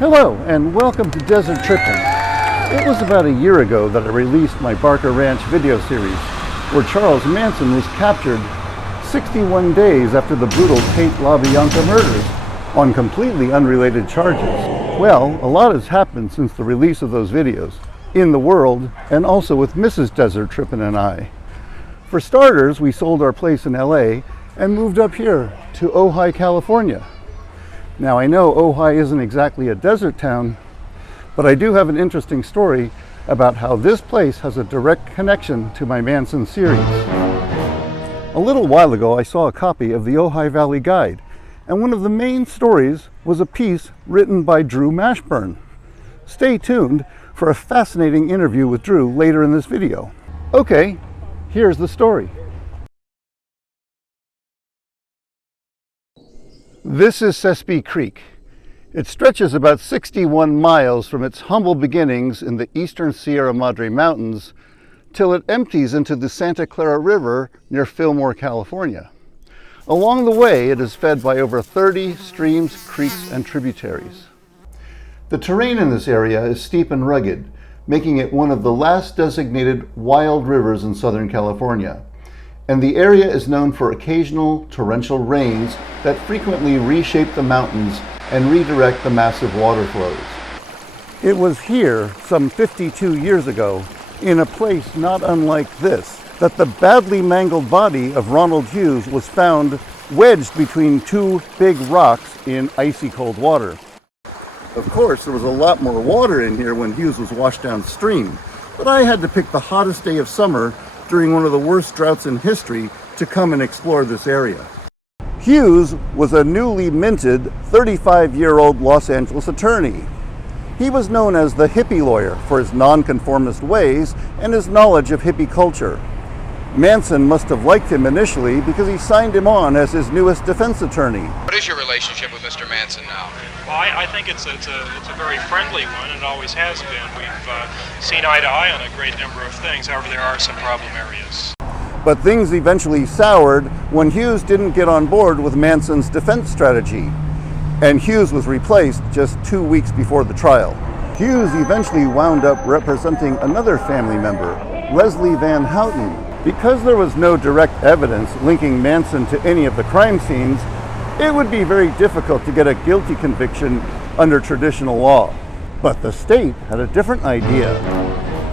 Hello and welcome to DesertTrippin. It was about a year ago that I released my Barker Ranch video series where Charles Manson was captured 61 days after the brutal Tate LaBianca murders on completely unrelated charges. Well, a lot has happened since the release of those videos in the world and also with Mrs. DesertTrippin and I. For starters, we sold our place in LA and moved up here to Ojai, California. Now I know Ojai isn't exactly a desert town, but I do have an interesting story about how this place has a direct connection to my Manson series. A little while ago I saw a copy of the Ojai Valley Guide, and one of the main stories was a piece written by Drew Mashburn. Stay tuned for a fascinating interview with Drew later in this video. Okay, here's the story. This is Sespe Creek. It stretches about 61 miles from its humble beginnings in the eastern Sierra Madre Mountains till it empties into the Santa Clara River near Fillmore, California. Along the way, it is fed by over 30 streams, creeks, and tributaries. The terrain in this area is steep and rugged, making it one of the last designated wild rivers in Southern California. And the area is known for occasional torrential rains that frequently reshape the mountains and redirect the massive water flows. It was here, some 52 years ago, in a place not unlike this, that the badly mangled body of Ronald Hughes was found wedged between two big rocks in icy cold water. Of course, there was a lot more water in here when Hughes was washed downstream, but I had to pick the hottest day of summer during one of the worst droughts in history to come and explore this area. Hughes was a newly minted 35-year-old Los Angeles attorney. He was known as the hippie lawyer for his nonconformist ways and his knowledge of hippie culture. Manson must have liked him initially because he signed him on as his newest defense attorney. What is your relationship with Mr. Manson now? Well, I think it's a very friendly one, and it always has been. We've seen eye to eye on a great number of things. However, there are some problem areas. But things eventually soured when Hughes didn't get on board with Manson's defense strategy, and Hughes was replaced just 2 weeks before the trial. Hughes eventually wound up representing another family member, Leslie Van Houten. Because there was no direct evidence linking Manson to any of the crime scenes, it would be very difficult to get a guilty conviction under traditional law. But the state had a different idea.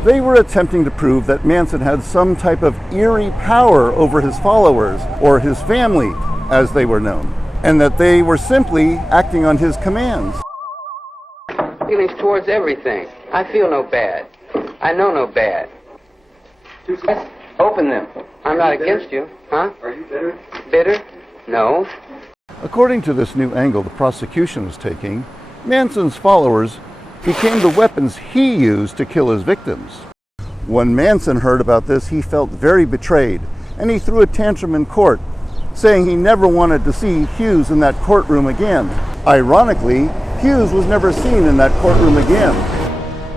They were attempting to prove that Manson had some type of eerie power over his followers, or his family, as they were known, and that they were simply acting on his commands. Feelings towards everything. I feel no bad. I know no bad. Let's open them. I'm not against you. Huh? Are you bitter? Bitter? No. According to this new angle the prosecution was taking, Manson's followers became the weapons he used to kill his victims. When Manson heard about this, he felt very betrayed, and he threw a tantrum in court, saying he never wanted to see Hughes in that courtroom again. Ironically, Hughes was never seen in that courtroom again,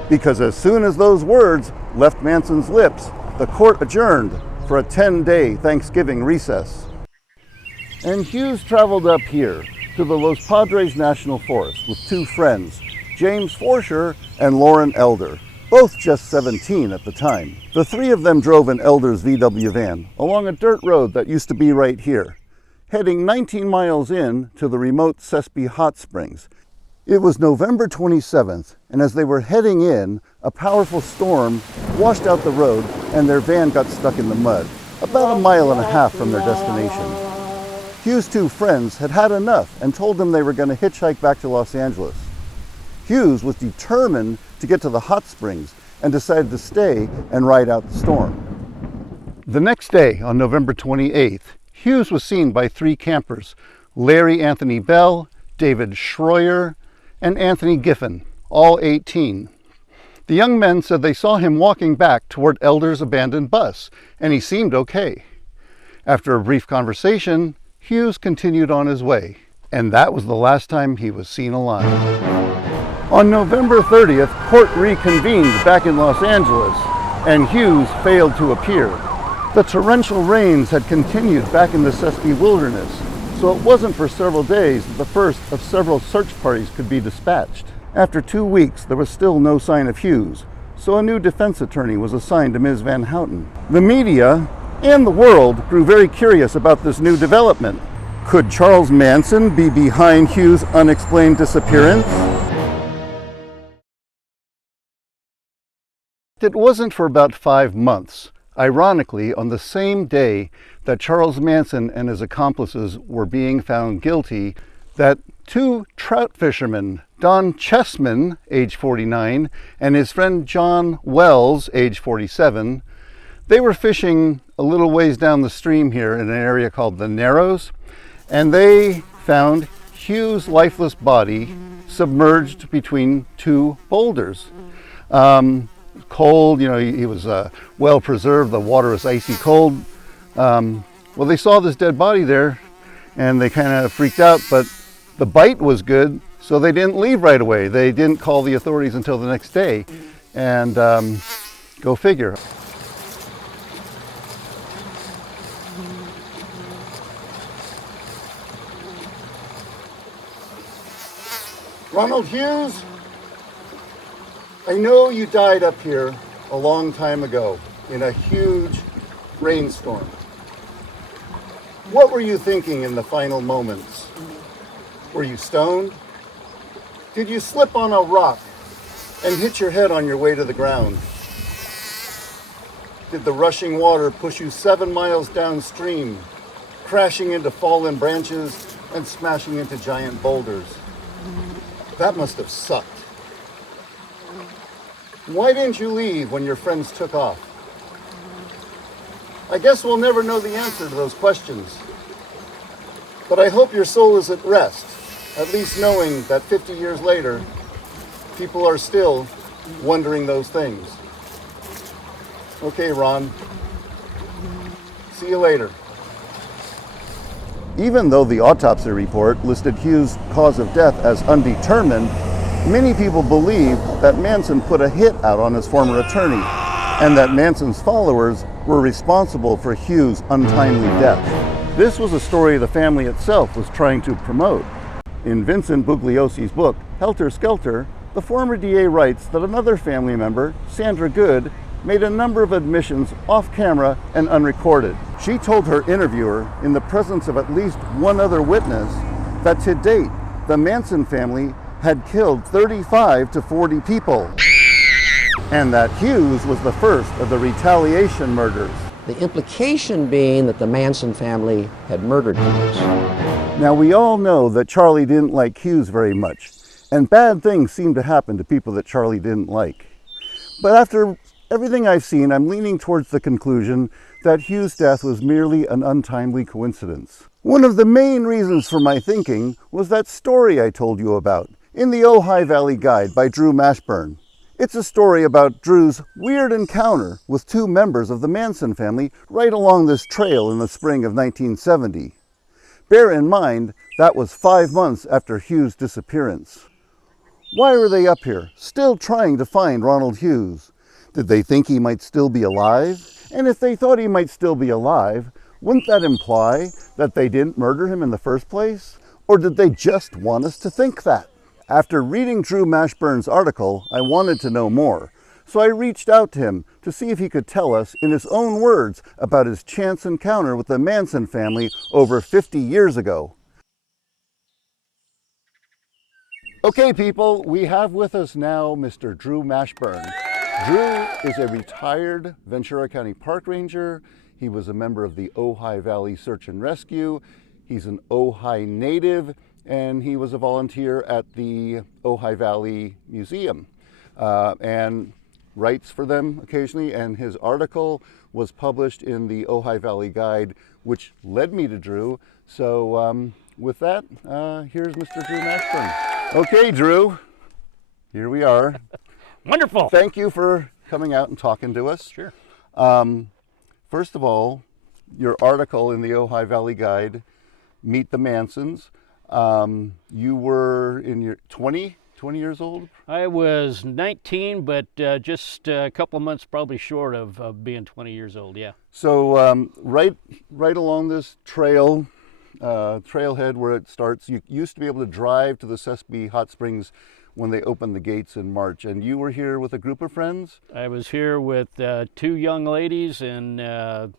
because as soon as those words left Manson's lips, the court adjourned for a 10-day Thanksgiving recess. And Hughes traveled up here to the Los Padres National Forest with two friends, James Forsher and Lauren Elder, both just 17 at the time. The three of them drove in Elder's VW van along a dirt road that used to be right here, heading 19 miles in to the remote Sespe hot springs. It was November 27th, and as they were heading in, a powerful storm washed out the road and their van got stuck in the mud, about 1.5 miles from their destination. Hughes' two friends had had enough and told them they were going to hitchhike back to Los Angeles. Hughes was determined to get to the hot springs and decided to stay and ride out the storm. The next day, on November 28th, Hughes was seen by three campers, Larry Anthony Bell, David Schroyer, and Anthony Giffen, all 18. The young men said they saw him walking back toward Elder's abandoned bus, and he seemed okay. After a brief conversation, Hughes continued on his way, and that was the last time he was seen alive. On November 30th, court reconvened back in Los Angeles, and Hughes failed to appear. The torrential rains had continued back in the Sespe wilderness, so it wasn't for several days that the first of several search parties could be dispatched. After 2 weeks, there was still no sign of Hughes, so a new defense attorney was assigned to Ms. Van Houten. The media and the world grew very curious about this new development. Could Charles Manson be behind Hughes' unexplained disappearance? It wasn't for about 5 months, ironically on the same day that Charles Manson and his accomplices were being found guilty, that 2 trout fishermen, Don Chessman, age 49, and his friend John Wells, age 47, they were fishing a little ways down the stream here in an area called the Narrows, and they found Hughes' lifeless body submerged between 2 boulders. Cold, he was well preserved, the water was icy cold. Well, they saw this dead body there and they kind of freaked out, but the bite was good, so they didn't leave right away. They didn't call the authorities until the next day, and go figure. Ronald Hughes, I know you died up here a long time ago in a huge rainstorm. What were you thinking in the final moments? Were you stoned? Did you slip on a rock and hit your head on your way to the ground? Did the rushing water push you 7 miles downstream, crashing into fallen branches and smashing into giant boulders? That must have sucked. Why didn't you leave when your friends took off? I guess we'll never know the answer to those questions. But I hope your soul is at rest, at least knowing that 50 years later, people are still wondering those things. Okay, Ron. See you later. Even though the autopsy report listed Hughes' cause of death as undetermined, many people believe that Manson put a hit out on his former attorney, and that Manson's followers were responsible for Hughes' untimely death. This was a story the family itself was trying to promote. In Vincent Bugliosi's book, Helter Skelter, the former DA writes that another family member, Sandra Good, made a number of admissions off camera and unrecorded. She told her interviewer, in the presence of at least one other witness, that to date, the Manson family had killed 35 to 40 people, and that Hughes was the first of the retaliation murders. The implication being that the Manson family had murdered Hughes. Now, we all know that Charlie didn't like Hughes very much, and bad things seem to happen to people that Charlie didn't like. But after everything I've seen, I'm leaning towards the conclusion that Hughes' death was merely an untimely coincidence. One of the main reasons for my thinking was that story I told you about in the Ojai Valley Guide by Drew Mashburn. It's a story about Drew's weird encounter with 2 members of the Manson family right along this trail in the spring of 1970. Bear in mind, that was 5 months after Hughes' disappearance. Why were they up here, still trying to find Ronald Hughes? Did they think he might still be alive? And if they thought he might still be alive, wouldn't that imply that they didn't murder him in the first place? Or did they just want us to think that? After reading Drew Mashburn's article, I wanted to know more. So I reached out to him to see if he could tell us, in his own words, about his chance encounter with the Manson family over 50 years ago. Okay, people, we have with us now Mr. Drew Mashburn. Drew is a retired Ventura County Park Ranger. He was a member of the Ojai Valley Search and Rescue. He's an Ojai native, and he was a volunteer at the Ojai Valley Museum and writes for them occasionally. And his article was published in the Ojai Valley Guide, which led me to Drew. So with that, here's Mr. Drew Mashburn. Okay, Drew, here we are. Wonderful. Thank you for coming out and talking to us. Sure. First of all, your article in the Ojai Valley Guide, Meet the Mansons. You were in your 20 years old? I was 19, but just a couple of months probably short of being 20 years old, yeah. So right along this trail, trailhead where it starts, you used to be able to drive to the Sespe hot springs when they opened the gates in March. And you were here with a group of friends? I was here with 2 young ladies and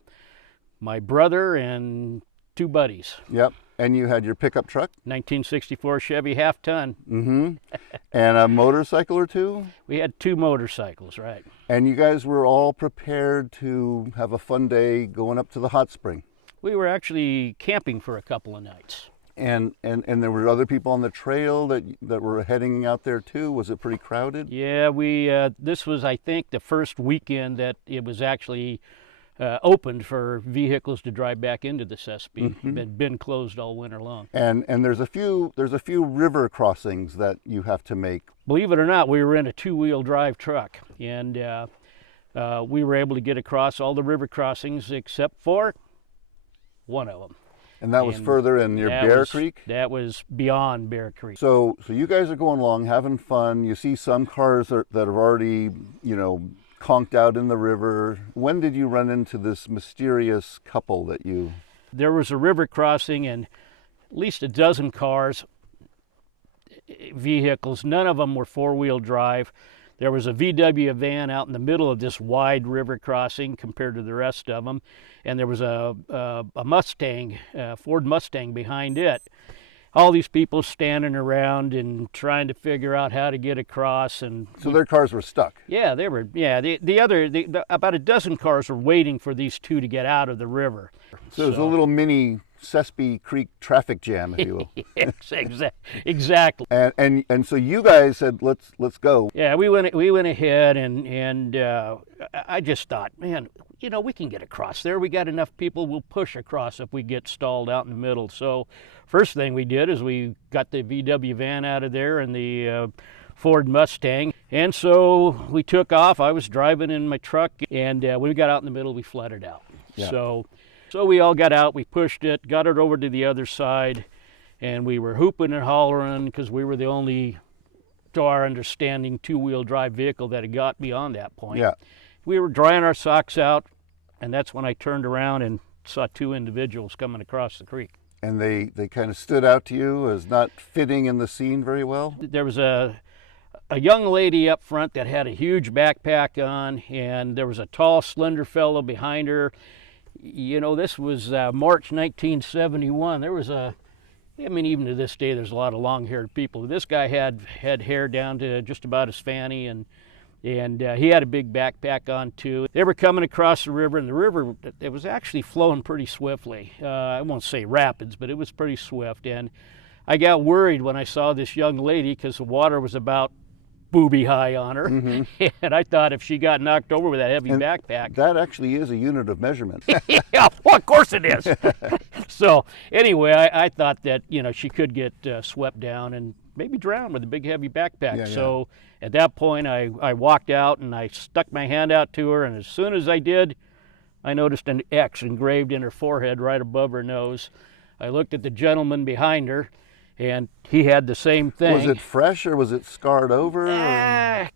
my brother and 2 buddies. Yep. And you had your pickup truck? 1964 Chevy half-ton. Mm-hmm. And a motorcycle or 2? We had 2 motorcycles, right. And you guys were all prepared to have a fun day going up to the hot spring? We were actually camping for a couple of nights. And there were other people on the trail that were heading out there too? Was it pretty crowded? Yeah, this was, I think, the first weekend that it was actually opened for vehicles to drive back into the Sespe. Mm-hmm. It had been closed all winter long. And there's a few river crossings that you have to make. Believe it or not, we were in a 2-wheel drive truck, and we were able to get across all the river crossings except for one of them. And that was further in near Bear Creek? That was beyond Bear Creek. So you guys are going along, having fun. You see some cars that have already, conked out in the river. When did you run into this mysterious couple that you... There was a river crossing and at least a dozen cars, vehicles. None of them were 4-wheel drive. There was a VW van out in the middle of this wide river crossing compared to the rest of them. And there was a Mustang, Ford Mustang behind it. All these people standing around and trying to figure out how to get across. And so their cars were stuck? Yeah, they were. Yeah, about a dozen cars were waiting for these 2 to get out of the river. So it was a little mini Sespe Creek traffic jam, if you will. Exactly. And so you guys said, let's go. Yeah, we went ahead, and I just thought, man, we can get across there. We got enough people. We'll push across if we get stalled out in the middle. So first thing we did is we got the VW van out of there and the Ford Mustang. And so we took off. I was driving in my truck, and when we got out in the middle, we flooded out. Yeah. So we all got out, we pushed it, got it over to the other side, and we were hooping and hollering because we were the only, to our understanding, 2-wheel drive vehicle that had got beyond that point. Yeah. We were drying our socks out, and that's when I turned around and saw 2 individuals coming across the creek. And they kind of stood out to you as not fitting in the scene very well? There was a young lady up front that had a huge backpack on, and there was a tall, slender fellow behind her. This was March 1971. There was even to this day, there's a lot of long-haired people. This guy had hair down to just about his fanny, and he had a big backpack on too. They were coming across the river, and the river, it was actually flowing pretty swiftly. I won't say rapids, but it was pretty swift. And I got worried when I saw this young lady because the water was about booby high on her. Mm-hmm. And I thought if she got knocked over with that heavy backpack. That actually is a unit of measurement. Yeah, well, of course it is. So anyway, I thought that, she could get swept down and maybe drown with a big heavy backpack. Yeah, so at that point, I walked out and I stuck my hand out to her. And as soon as I did, I noticed an X engraved in her forehead right above her nose. I looked at the gentleman behind her, and he had the same thing. Was it fresh or was it scarred over?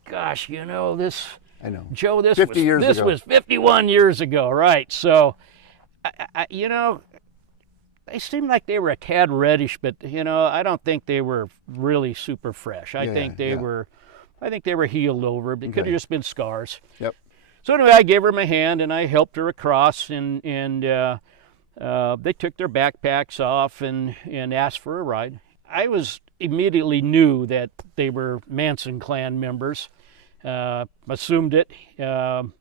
Gosh, this. I know. Joe, this 50 years ago. This was 51 years ago, right? So, they seemed like they were a tad reddish, but I don't think they were really super fresh. I think they were healed over. It could have just been scars. Yep. So anyway, I gave her my hand and I helped her across, and they took their backpacks off and asked for a ride. I immediately knew that they were Manson clan members. Assumed it. And,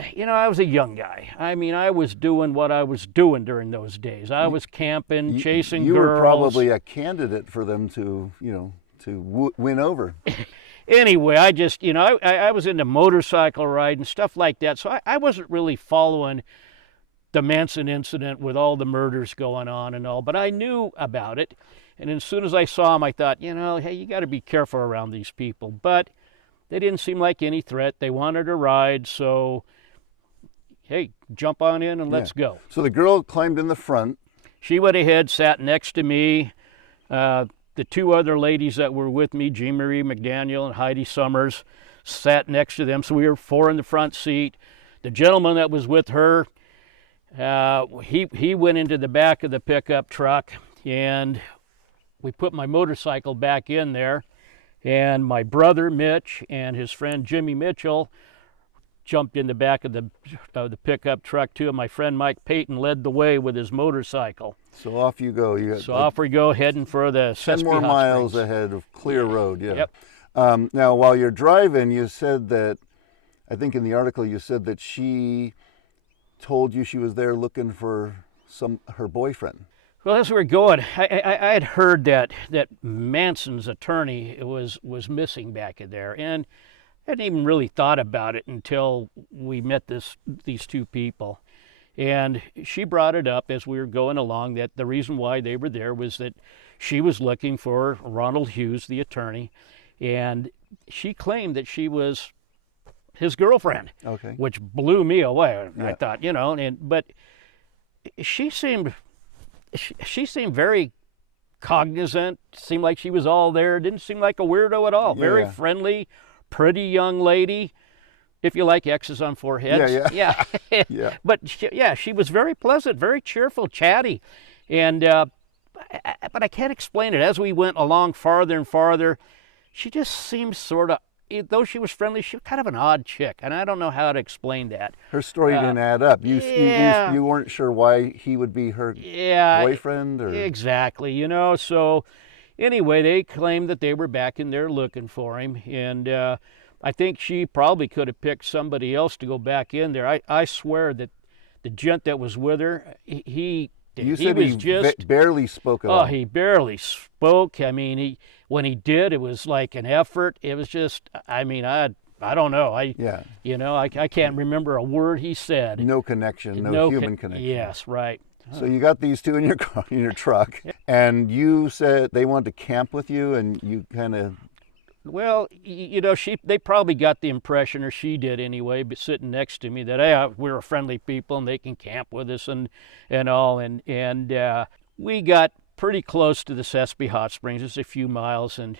I was a young guy. I mean, I was doing what I was doing during those days. I was camping, chasing girls. You were probably a candidate for them to win over. Anyway, I just, I was into motorcycle riding, stuff like that. So I wasn't really following the Manson incident with all the murders going on and all, but I knew about it. And as soon as I saw them, I thought, hey, you got to be careful around these people. But they didn't seem like any threat. They wanted a ride, so, hey, jump on in and let's go. So the girl climbed in the front. She went ahead, sat next to me. The 2 other ladies that were with me, Jean Marie McDaniel and Heidi Summers, sat next to them. So we were 4 in the front seat. The gentleman that was with her, he went into the back of the pickup truck, and we put my motorcycle back in there, and my brother Mitch and his friend Jimmy Mitchell jumped in the back of the pickup truck too, and my friend Mike Payton led the way with his motorcycle. So off you go. You got So off we go, heading for the 10 Sespe more Hot miles Springs. ahead of clear road. Yeah. Yep. Now, while you're driving, you said that, I think in the article you said that she told you she was there looking for her boyfriend. Well, as we were going, I had heard that Manson's attorney was missing back in there, and I hadn't even really thought about it until we met these two people. And she brought it up as we were going along that the reason why they were there was that she was looking for Ronald Hughes, the attorney, and she claimed that she was his girlfriend, Okay. which blew me away. Yeah. I thought, but she seemed very cognizant, seemed like she was all there, didn't seem like a weirdo at all. Very Yeah. friendly, pretty young lady, if you like X's on foreheads. Yeah. Yeah. But she was very pleasant, very cheerful, chatty. And but I can't explain it. As we went along farther and farther, she just seemed sort of, though she was friendly, she was kind of an odd chick, and I don't know how to explain that. Her story didn't add up. You weren't sure why he would be her boyfriend? Or? Exactly, So anyway, they claimed that they were back in there looking for him, and I think she probably could have picked somebody else to go back in there. I swear that the gent that was with her, he barely spoke at all. Oh, he barely spoke. I mean, when he did, it was like an effort. It was just, I don't know. I can't remember a word he said. No connection, no human connection. Yes, right. So you got these two in your car, in your truck, and you said they wanted to camp with you, and you kind of. Well, they probably got the impression, or she did anyway, but sitting next to me, that hey, we're a friendly people and they can camp with us and all, and we got pretty close to the Sespe Hot Springs, just a few miles, and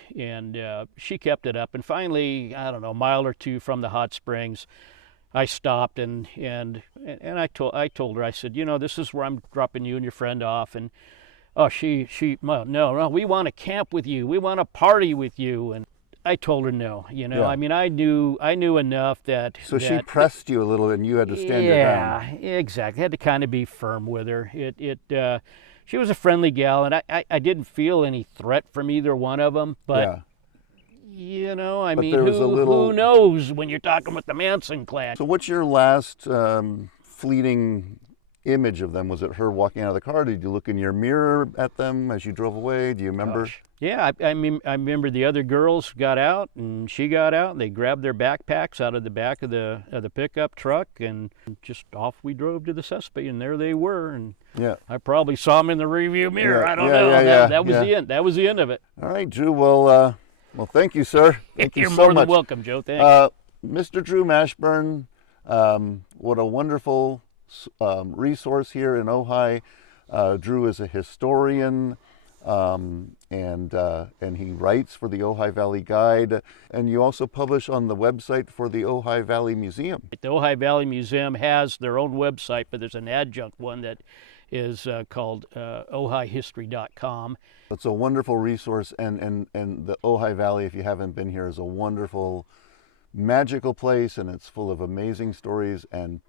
she kept it up, and finally, I don't know, a mile or two from the hot springs, I stopped and I told her, I said, this is where I'm dropping you and your friend off, and well, no, we want to camp with you, we want to party with you, and I told her no. Yeah. I mean, I knew enough that. So she pressed you a little, and you had to stand her down. Yeah, exactly. I had to kind of be firm with her. She was a friendly gal, and I didn't feel any threat from either one of them. But yeah. Who knows when you're talking with the Manson clan? So what's your last fleeting image of them? Was it her walking out of the car? Did you look in your mirror at them as you drove away? Do you remember? Gosh. Yeah, I remember the other girls got out, and she got out, and they grabbed their backpacks out of the back of the pickup truck, and just off we drove to the Sespe, and there they were, and yeah. I probably saw them in the rearview mirror. Yeah, I don't know. That was the end. That was the end of it. All right, Drew. Well, thank you, sir. Thank you You're so more much. than welcome, Joe. Thanks. Mr. Drew Mashburn, what a wonderful resource here in Ojai. Drew is a historian, and he writes for the Ojai Valley Guide, and you also publish on the website for the Ojai Valley Museum. The Ojai Valley Museum has their own website, but there's an adjunct one that is called OjaiHistory.com. It's a wonderful resource, and the Ojai Valley, if you haven't been here, is a wonderful, magical place, and it's full of amazing stories, and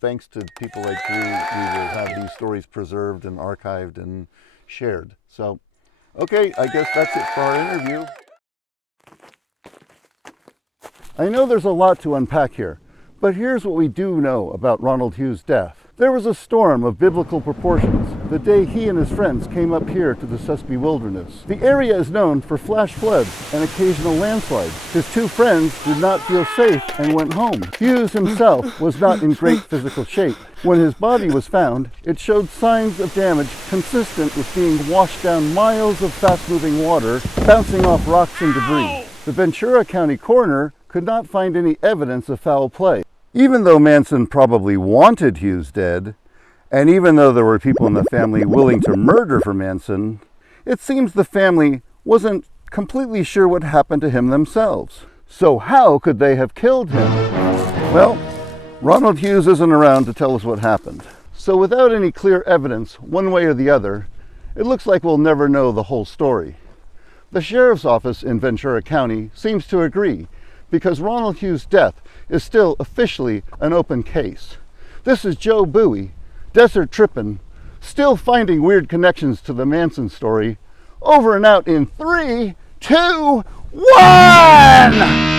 thanks to people like Drew, we will have these stories preserved and archived and shared. So, okay, I guess that's it for our interview. I know there's a lot to unpack here, but here's what we do know about Ronald Hughes' death. There was a storm of biblical proportions the day he and his friends came up here to the Sespe wilderness. The area is known for flash floods and occasional landslides. His two friends did not feel safe and went home. Hughes himself was not in great physical shape. When his body was found, it showed signs of damage consistent with being washed down miles of fast-moving water, bouncing off rocks and debris. The Ventura County coroner could not find any evidence of foul play. Even though Manson probably wanted Hughes dead, and even though there were people in the family willing to murder for Manson, it seems the family wasn't completely sure what happened to him themselves. So how could they have killed him? Well, Ronald Hughes isn't around to tell us what happened. So without any clear evidence, one way or the other, it looks like we'll never know the whole story. The sheriff's office in Ventura County seems to agree, because Ronald Hughes' death is still officially an open case. This is Joe Bowie, DesertTrippin, still finding weird connections to the Manson story. Over and out in 3, 2, 1!